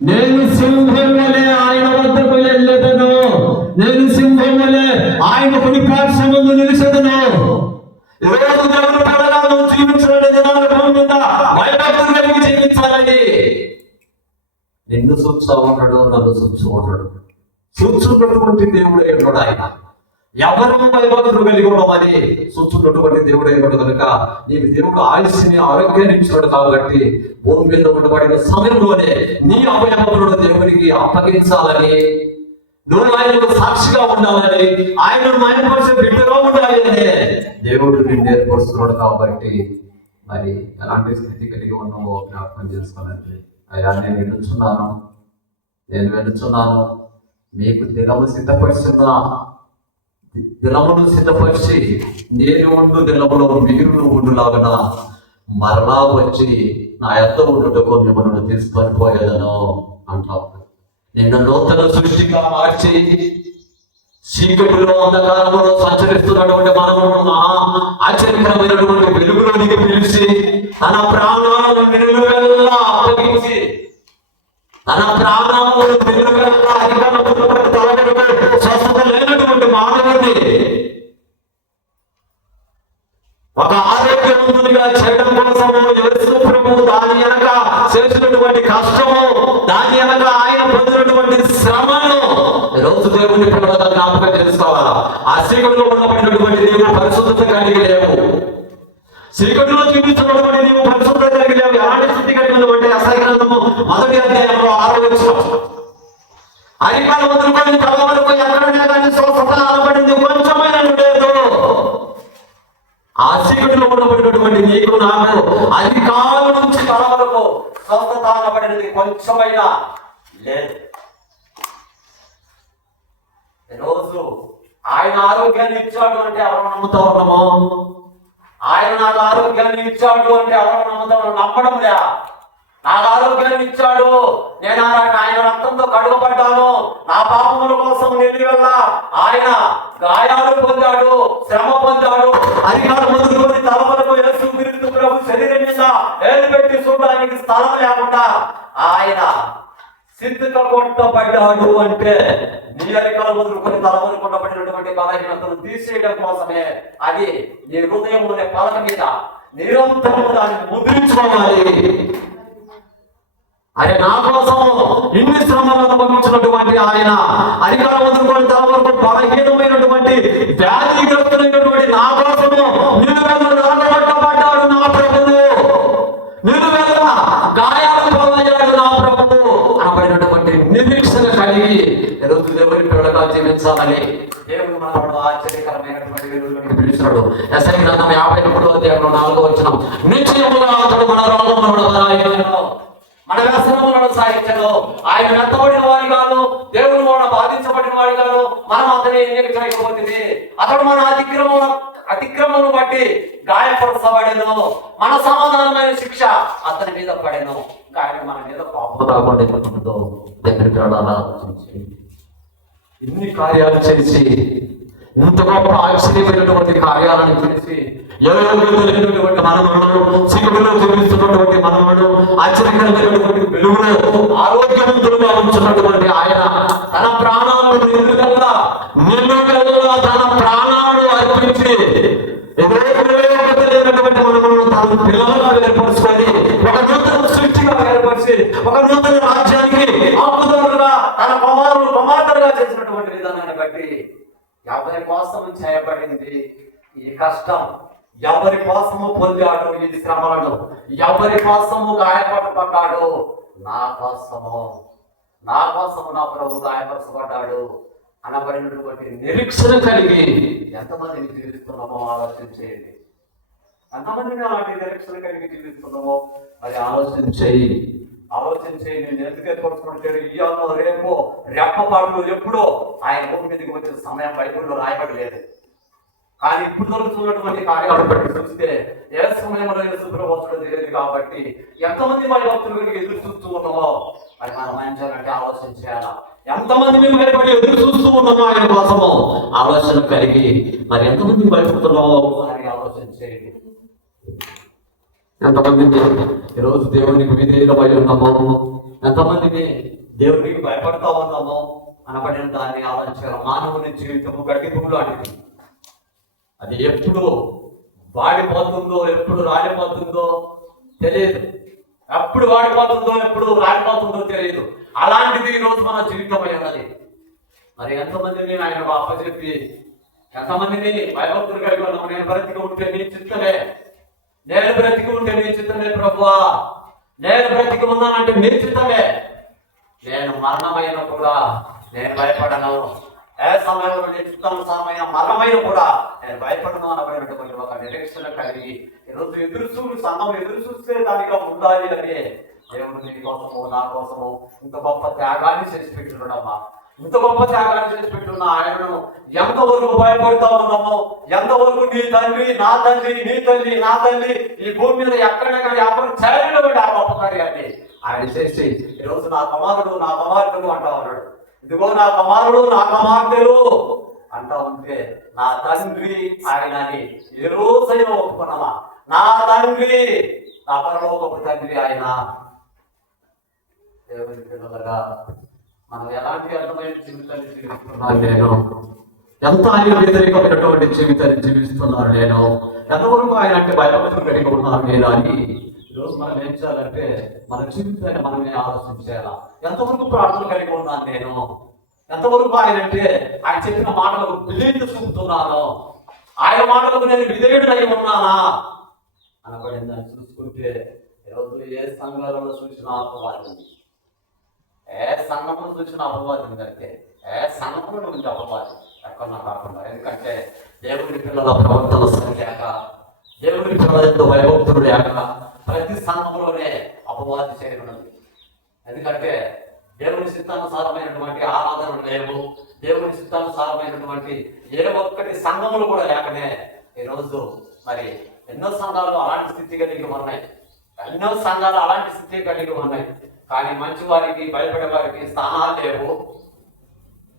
నేను సింహం వలె ఆయన వద్దకు వెళ్ళేదను నేను సింహం వలె ఆయన కుడి పార్శ్వమందు నిలిచెదను రోజు దేవుని పడగా నువ్వు జీవించాలని దినాల భూమి మీద భయభక్తులు కలిగి జీవించాలని నిన్ను చూస్తూ ఉన్నాడు నన్ను చూస్తూ ఉన్నాడు చూస్తున్నటువంటి దేవుడు ఏంటాడు ఆయన ఎవరు భయభక్తులు కలిగి ఉండమని చూస్తున్నటువంటి దేవుడు అయినాడు కనుక నీకు దేవుడు ఆయుష్ని ఆరోగ్యాన్ని ఇచ్చినాడు కాబట్టి భూమి మీద ఉండబడిన సమయంలోనే నీ అవయవములను దేవునికి అప్పగించాలని. నువ్వు ఆయనకు సాక్షిగా ఉండాలని ఆయన మాయపరిచే బిడ్డగా ఉండాలి అనే దేవుడు నిన్ను ఏర్పరుస్తున్నాడు కాబట్టి మరి ఎలాంటి స్థితి కలిగి ఉన్నావో జ్ఞాపకం చేసుకోనండి అయ్యా నేను వెళ్ళుచున్నాను నేను వెళ్ళుచున్నాను మీకు దినము సిద్ధపరుస్తున్నా దినమును సిద్ధపరిచి నేను ఉండు దినములో మీరు ఉండులాగన? మరలా వచ్చి నా యొక్క ఉండుటకు మిమ్మల్ని తీసుకొని పోయేదను అంటావు నిన్ను నూతన సృష్టిగా మార్చి చీకటిలో అంధకారంలో సంచరిస్తున్నటువంటి మనము మహా ఆశ్చర్యకరమైనటువంటి వెలుగులోనికి పిలిచి తన ప్రాణాలను నిలువెల్లా అప్పగించి తన ప్రాణాలను నిలువెల్లా అధికారం ఒక ఆరోగ్యవంతుడిగా చేయడం కోసము యేసు ప్రభు దాని వెనక చేసినటువంటి కష్టము దాని వెనక ఆయన పొందినటువంటి శ్రమను రోజు దేవుని పిల్లల జ్ఞాపకం చేసుకోవాలా? ఆ చీకటిలో ఉండబడినటువంటి దేవుడు పరిశుద్ధత కలిగి లేవు. చీకటిలో చూపించినటువంటి నీవు పరిశుద్ధత కలిగి లేవు. ఎలాంటి స్థితి కలిగి ఉన్నటువంటి అసహ్యగ్రంథము మొదటి అధ్యాయంలో ఆరో వచ్చిన అరికాల వదులుకొని తల వరకు ఎక్కడైనా కానీ స్వస్థత అనబడింది కొంచెమైన లేదు ఆ చీకటిలో ఉండబడినటువంటి నీకు నాకు అధికారం నుంచి తల వరకు స్వస్థత కొంచెమైనా లేదు. రోజు ఆయన ఆరోగ్యాన్ని ఇచ్చాడు అంటే ఎవరు నమ్ముతా ఉన్నాము? ఆయన నాకు ఆరోగ్యాన్ని ఇచ్చాడు అంటే ఎవరు నమ్ముతా ఉన్నాం నమ్మడం లే నాకు ఆరోగ్యాన్ని ఇచ్చాడు నేను ఆయన రక్తంతో కడుగబడ్డాను. నా పాపముల కోసం నేను వల్ల ఆయన గాయాలు పొందాడు శ్రమ పొందాడు. అధికారం పొందుకొని తలములకు యేసు క్రీస్తు ప్రభు శరీరం మీద ఏలు పెట్టి చూడడానికి స్థలం లేకుండా ఆయన సిద్ధత కొట్టబడ్డాడు అంటే నీ అధికారం వదులుకొని తలములు కొట్టబడినటువంటి బలహీనతను తీసేయడం కోసమే అది నీ హృదయం అనే పలక మీద నిరంతరం దాన్ని ముద్రించుకోవాలి. ఆయన నా కోసం ఇన్ని శ్రమలు అనుభవించినటువంటి ఆయన అధికారం వదులుకొని తల వరకు బలహీనమైనటువంటి వ్యాధిగ్రస్తులైనటువంటి నా కోసము నేను వెళ్ళ నాటబట్టబడ్డాడు నా ప్రభువు. నిలువెల్ల గాయాలు పొందయ్యాడు నా ప్రభువు అనబడినటువంటి నిరీక్షణ కలిగి ఈరోజు దేవుని పిల్లగా జీవించాలని దేవుడు మనవాడు ఆశ్చర్యకరమైనటువంటి పిలిచినాడు ఎస్ఐ గ్రంథం యాభై మూడో అధ్యాయంలో నాలుగో వచ్చిన నిశ్చయముగా అతడు మన రోగములను మన వ్యసనములను సాగించను. ఆయన మెత్తబడిన వారి కాదు దేవుడు కూడా బాధించబడిన వాడి కాదు మనం అతని ఎన్నిక అతడు మన అతిక్రమ అతిక్రమను బట్టి గాయపరచబడేను. మన సమాధానమైన శిక్ష అతని మీద పడేను. ఆయన మన మీద పాపం రాకుండా దగ్గరికి ఆలోచించి ఇన్ని కార్యాలు చేసి ఇంత గొప్ప ఆశ్చర్యమైనటువంటి కార్యాలను చేసి యోగ్యత లేనటువంటి మనములను చీకటిలో జీవిస్తున్నటువంటి మనములను ఆశ్చర్యకరమైనటువంటి వెలుగులో ఆరోగ్యవంతులుగా ఉంచున్నటువంటి ఆయన తన ప్రాణాలను నిలువెల్లా నిలువెల్లా తన ప్రాణాలను అర్పించి లేనటువంటి మనములను తన పిల్లలుగా ఏర్పరుచుకొని ఒక నూతన సృష్టిగా ఏర్పరిచి ఒక నూతన రాజ్యానికి హక్కుదారుగా తన కుమారుడు కుమార్తెలుగా చేసినటువంటి విధానాన్ని బట్టి యాభై కోసం చేయబడింది ఈ కష్టం. ఎవరి కోసము పొందాడు ఈ శ్రమలను? ఎవరి కోసము గాయపడబడ్డాడు? నా కోసము. నా కోసము నా ప్రభు గాయపరచబడ్డాడు. అనబడినటువంటి నిరీక్షణ కలిగి ఎంతమందిని జీవిస్తున్నామో ఆలోచన చేయండి. ఎంతమందిని అలాంటి నిరీక్షణ కలిగి జీవిస్తున్నామో అది ఆలోచన చేయి. ఆలోచన చేయి. నేను ఎందుకు ఏర్పరచుకుంటాడు ఇయ్యాలో రేపో రెప్పపాట్లు ఎప్పుడో ఆయన భూమి మీదకి వచ్చిన సమయం బైబిల్లో రాయబడలేదు. కానీ ఇప్పుడు జరుగుతున్నటువంటి కార్యాలను బట్టి చూస్తే ఏ సమయంలో శుభ్రవచ్చుడు తెలియదు కాబట్టి ఎంతమంది మన భక్తులు ఎదురు చూస్తూ ఉన్నామో మరి మనం ఏం చేయాలంటే ఆలోచన చేయాలా? ఎంతమంది మేము భయపడి ఎదురు చూస్తూ ఉన్నామో ఆయన కోసము ఆలోచన కలిగి మరి ఎంతమంది భయపడుతున్నామో అని ఆలోచన చేయండి. ఎంతమంది ఈరోజు దేవునికి విధేయులమై ఉన్నామో ఎంతమందిని దేవునికి భయపడతా ఉన్నామో అనబడిన దాన్ని ఆలోచించాలి మానవుని జీవితము గడ్డి పువ్వు అంటే అది ఎప్పుడు వాడిపోతుందో ఎప్పుడు రాలిపోతుందో తెలియదు ఎప్పుడు వాడిపోతుందో ఎప్పుడు రాలిపోతుందో తెలియదు అలాంటిది ఈరోజు మన జీవితం ఉన్నది. మరి ఎంతమందిని ఆయన అప్పచెప్పి ఎంతమందిని భయభక్తులు కలిగి ఉన్నాము నేను బ్రతికి ఉంటే నీ చిత్తమే. నేను బ్రతికి ఉంటే నీ చిత్తమే ప్రభువా. నేను బ్రతికి ఉన్నానంటే నీ చిత్తమే. నేను మరణమైన కూడా నేను భయపడను. ఏ సమయంలో నిశ్చితం సమయం మరణమైన కూడా నేను భయపడను అనబడినటువంటి ఒక నిరీక్షణ కలిగి ఈరోజు ఎదురు చూడు సంఘం ఎదురు చూస్తే దానిగా ఉండాలి అనే దేవుడు నీ కోసము నా కోసము ఇంత గొప్ప త్యాగాన్ని చేసి పెట్టున్నాడమ్మా. ఇంత గొప్ప త్యాగాన్ని చేసి పెట్టున్న ఆయనను ఎంతవరకు భయపడతా ఉన్నామో ఎంతవరకు నీ తండ్రి నా తండ్రి నీ తల్లి నా తల్లి ఈ భూమి మీద ఎక్కడైనా వ్యాపారం చేయడం ఆ గొప్ప కార్యాన్ని. ఆయన చేసి ఈరోజు నా కుమారుడు నా కుమారుడు అంటా ఉన్నాడు. ఇదిగో నా కుమారుడు నా కుమార్తెలు అంటా ఉంటే నా తండ్రి ఆయనని ఏ రోజైనా ఒప్పుకున్నామా నా తండ్రి నా పరలోకపు తండ్రి ఆయన. దేవుని పిల్లలుగా మనం ఎలాంటి అర్థమైన జీవితాన్ని జీవిస్తున్నాను నేను? ఎంత ఆయన వ్యతిరేకమైనటువంటి జీవితాన్ని జీవిస్తున్నాను నేను? ఎంతవరకు ఆయన అంటే భయపడుతూ కలిగి ఉన్నాను నేను అని ఈరోజు మనం ఏం చేయాలంటే మన జీవితాన్ని మనమే ఆలోచించాలా ఎంతవరకు ప్రార్థన కలిగి ఉన్నాను నేను? ఎంతవరకు ఆయన అంటే ఆయన చెప్పిన మాటలకు విధేయత చూపుతున్నాను? ఆయన మాటలకు నేను విధేయుడై ఉన్నానా? అనబడి దాన్ని చూసుకుంటే ఈరోజు ఏ సంఘాలలో చూసిన అపవాదం. ఏ సంఘంలో చూసిన అపవాదం కంటే ఏ సంఘంలో గురించి అపవాదం. ఎక్కడ కాకుండా ఎందుకంటే దేవుడి పిల్లల ప్రవర్తన సరిలేక దేవుడి పిల్లల ఎంతో వైభక్తులు లేక ప్రతి సంఘంలోనే అపవాది చేరున్నది ఎందుకంటే దేవుని చిత్తానుసారమైనటువంటి ఆరాధనలు లేవు. దేవుని చిత్తానుసారమైనటువంటి ఏ ఒక్కటి సంఘములు కూడా లేకనే ఈరోజు మరి ఎన్నో సంఘాలు అలాంటి స్థితి కలిగి ఉన్నాయి. ఎన్నో సంఘాలు అలాంటి స్థితి కలిగి ఉన్నాయి. కానీ మంచి వారికి భయపడే వారికి స్థానాలు లేవు.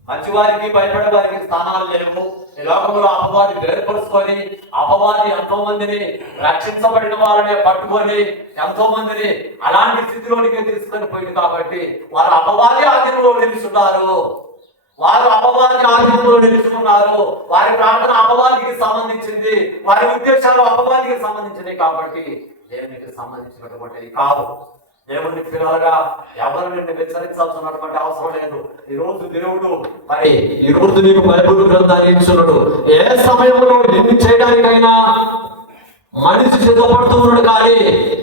మంచివారికి భయపడే వారికి స్థానాలు లేవు. ఈ లోకంలో అపవాది ఏర్పరుచుకొని అపవాది ఎంతో మందిని రక్షించబడిన వారిని పట్టుకొని ఎంతో మందిని అలాంటి స్థితిలోనికి తీసుకొని పోయింది కాబట్టి వారు అపవాది ఆధీనంలో నిలుచున్నారు. వారు అపవాది ఆధీనంలో నిలుచుకున్నారు వారి ప్రార్థన అపవాదికి సంబంధించింది. వారి ఉద్దేశాలు అపవాదికి సంబంధించినవి కాబట్టి దేవునికి సంబంధించినటువంటిది కాదు. దేవుని పిల్లలుగా ఎవరు నిన్ను హెచ్చరించాల్సినటువంటి అవసరం లేదు. ఈ రోజు దేవుడు మరి ఈ రోజు నీకు బైబుల్ గ్రంథాన్ని ఇచ్చున్నాడు. ఏ సమయంలో నిన్ను చేయడానికైనా మనిషి సిద్ధపడుతున్నాడు కానీ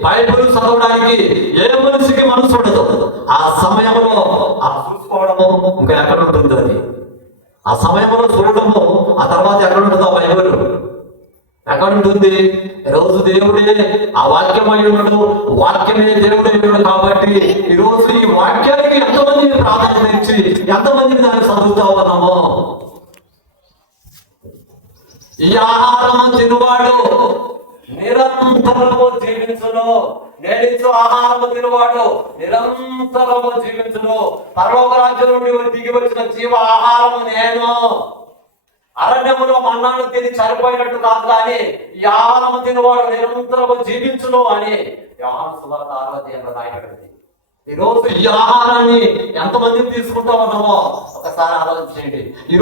బైబుల్ చదవడానికి ఏ మనిషికి మనసు ఉండదు. ఆ సమయంలో ఆ చూసుకోవడము ఇంకా ఎక్కడ ఉంటుంది అది ఆ సమయంలో చూడడము ఆ తర్వాత ఎక్కడ ఉంటుందో ఉంటుంది రోజు దేవుడే ఆ వాక్యమై వాక్యమే దేవుడు ఉన్నాడు కాబట్టి ఈ రోజు ఈ వాక్యానికి ఎంతమంది ప్రాధాన్యత ఇచ్చి ఎంతమంది దాన్ని చదువుతా ఉన్నామో? ఈ ఆహారం తినువాడు నిరంతరము జీవించును. నేనిచ్చు ఆహారము తినువాడు నిరంతరము జీవించును. పరలోక రాజ్యం నుండి దిగి వచ్చిన జీవ ఆహారము నేను. అరణ్యములో మన్నాను తిని చనిపోయినట్టు కాదు కానీ యానము తినవాడు నిరంతరము జీవించును అని యాన సువార్త ఆరో రాయబడింది. ఈరోజు ఈ ఆహారాన్ని ఎంతమంది తీసుకుంటా ఉన్నామో ఒకసారి ఆలోచించండి.